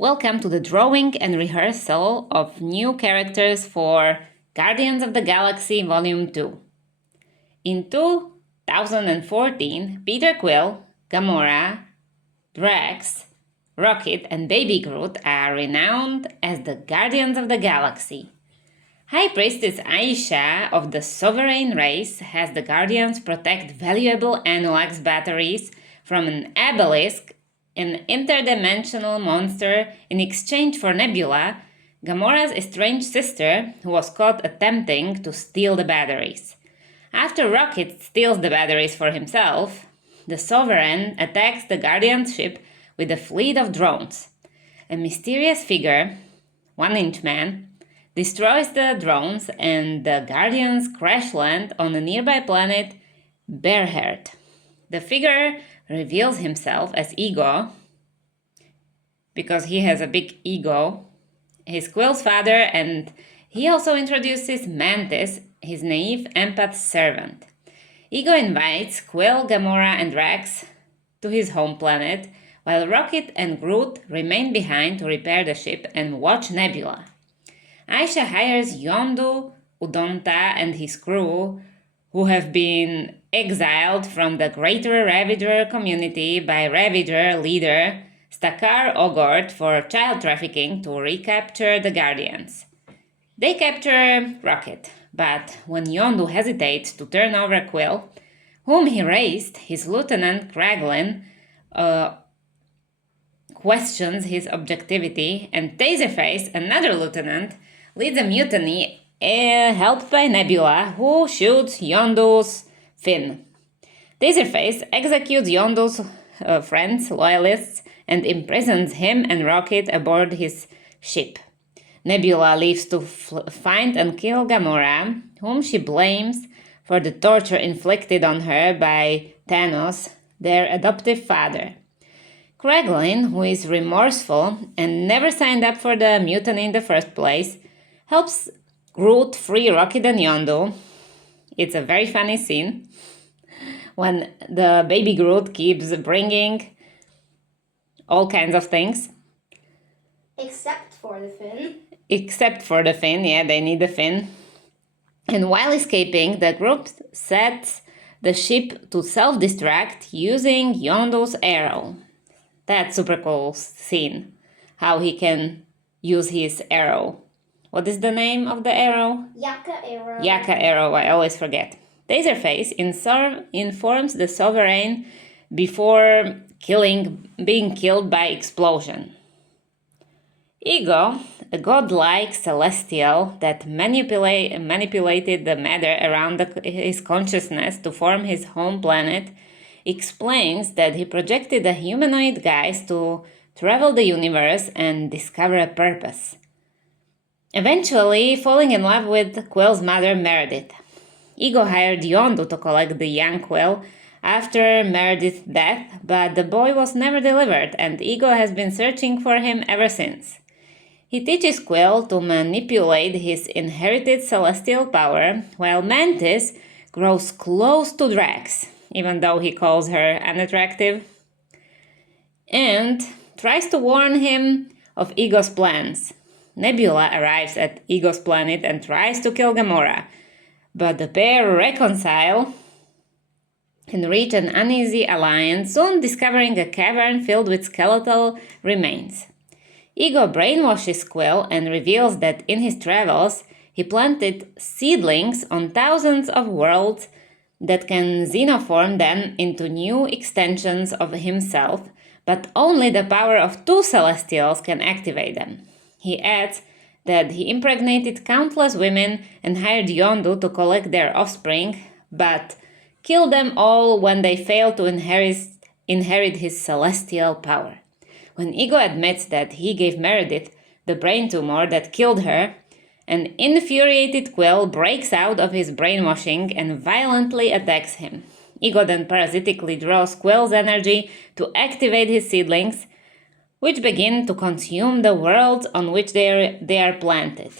Welcome to the drawing and rehearsal of new characters for Guardians of the Galaxy Volume 2. In 2014, Peter Quill, Gamora, Drax, Rocket, and Baby Groot are renowned as the Guardians of the Galaxy. High Priestess Aisha of the Sovereign race has the Guardians protect valuable Anulax batteries from an obelisk, an interdimensional monster, in exchange for Nebula, Gamora's estranged sister, who was caught attempting to steal the batteries. After Rocket steals the batteries for himself, the Sovereign attacks the Guardian's ship with a fleet of drones. A mysterious figure, 1-inch man, destroys the drones and the Guardians crash land on a nearby planet, Bearheart. The figure reveals himself as Ego, because he has a big ego, his Quill's father, and he also introduces Mantis, his naive empath servant. Ego invites Quill, Gamora, and Drax to his home planet, while Rocket and Groot remain behind to repair the ship and watch Nebula. Aisha hires Yondu, Udonta, and his crew, who have been exiled from the Greater Ravager community by Ravager leader Stakar Ogord for child trafficking, to recapture the Guardians. They capture Rocket, but when Yondu hesitates to turn over Quill, whom he raised, his lieutenant Kraglin questions his objectivity, and Taserface, another lieutenant, leads a mutiny helped by Nebula, who shoots Yondu's fin. Taserface executes Yondu's friends, loyalists, and imprisons him and Rocket aboard his ship. Nebula leaves to find and kill Gamora, whom she blames for the torture inflicted on her by Thanos, their adoptive father. Kraglin, who is remorseful and never signed up for the mutiny in the first place, helps Groot free Rocket and Yondu. It's a very funny scene when the baby Groot keeps bringing all kinds of things. Except for the fin. Except for the fin, yeah, they need the fin. And while escaping, the group sets the ship to self-destruct using Yondu's arrow. That's super cool scene, how he can use his arrow. What is the name of the arrow? Yaka arrow. Yaka arrow, I always forget. Taserface informs the Sovereign before being killed by explosion. Ego, a godlike celestial that manipulated the matter around his consciousness to form his home planet, explains that he projected a humanoid guise to travel the universe and discover a purpose. Eventually falling in love with Quill's mother, Meredith. Ego hired Yondu to collect the young Quill after Meredith's death, but the boy was never delivered, and Ego has been searching for him ever since. He teaches Quill to manipulate his inherited celestial power, while Mantis grows close to Drax, even though he calls her unattractive, and tries to warn him of Ego's plans. Nebula arrives at Ego's planet and tries to kill Gamora, but the pair reconcile and reach an uneasy alliance, soon discovering a cavern filled with skeletal remains. Ego brainwashes Quill and reveals that in his travels he planted seedlings on thousands of worlds that can xenoform them into new extensions of himself, but only the power of 2 Celestials can activate them. He adds that he impregnated countless women and hired Yondu to collect their offspring, but killed them all when they failed to inherit his celestial power. When Ego admits that he gave Meredith the brain tumor that killed her, an infuriated Quill breaks out of his brainwashing and violently attacks him. Ego then parasitically draws Quill's energy to activate his seedlings, which begin to consume the worlds on which they are planted.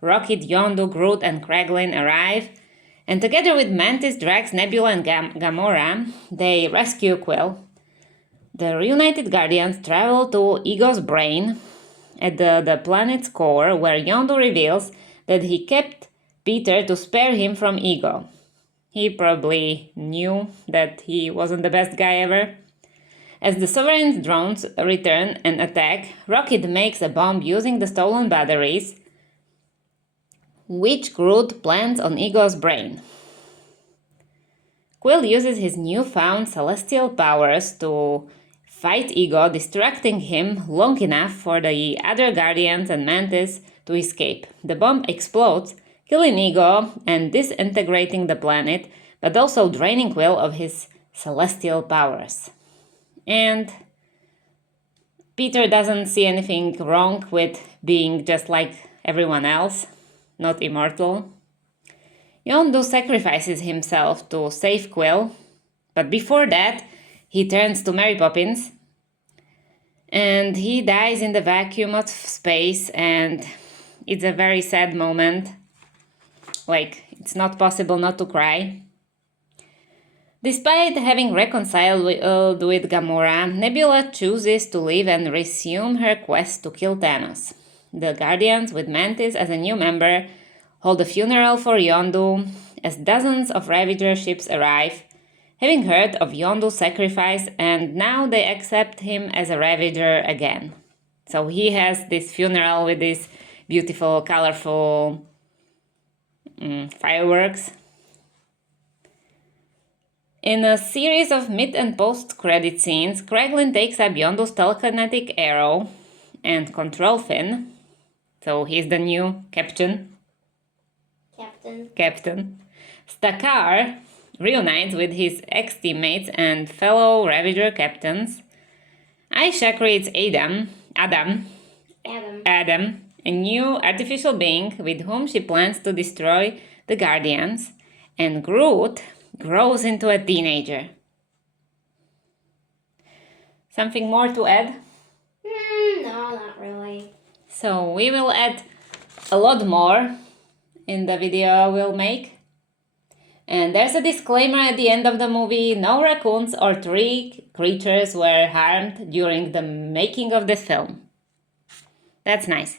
Rocket, Yondu, Groot, and Kraglin arrive, and together with Mantis, Drax, Nebula, and Gamora, they rescue Quill. The reunited Guardians travel to Ego's brain at the planet's core, where Yondu reveals that he kept Peter to spare him from Ego. He probably knew that he wasn't the best guy ever. As the Sovereign's drones return and attack, Rocket makes a bomb using the stolen batteries, which Groot plants on Ego's brain. Quill uses his newfound celestial powers to fight Ego, distracting him long enough for the other Guardians and Mantis to escape. The bomb explodes, killing Ego and disintegrating the planet, but also draining Quill of his celestial powers. And Peter doesn't see anything wrong with being just like everyone else, not immortal. Yondu sacrifices himself to save Quill, but before that, he turns to Mary Poppins, and he dies in the vacuum of space, and it's a very sad moment. Like, it's not possible not to cry. Despite having reconciled with Gamora, Nebula chooses to leave and resume her quest to kill Thanos. The Guardians, with Mantis as a new member, hold a funeral for Yondu as dozens of Ravager ships arrive, having heard of Yondu's sacrifice, and now they accept him as a Ravager again. So he has this funeral with these beautiful, colorful fireworks. In a series of mid and post-credit scenes, Kraglin takes up Yondu's telekinetic arrow and control fin, so he's the new captain. Stakar reunites with his ex-teammates and fellow Ravager captains. Aisha creates Adam, a new artificial being with whom she plans to destroy the Guardians, and Groot grows into a teenager. Something more to add? No, not really. So we will add a lot more in the video we'll make. And there's a disclaimer at the end of the movie: no raccoons or tree creatures were harmed during the making of this film. That's nice.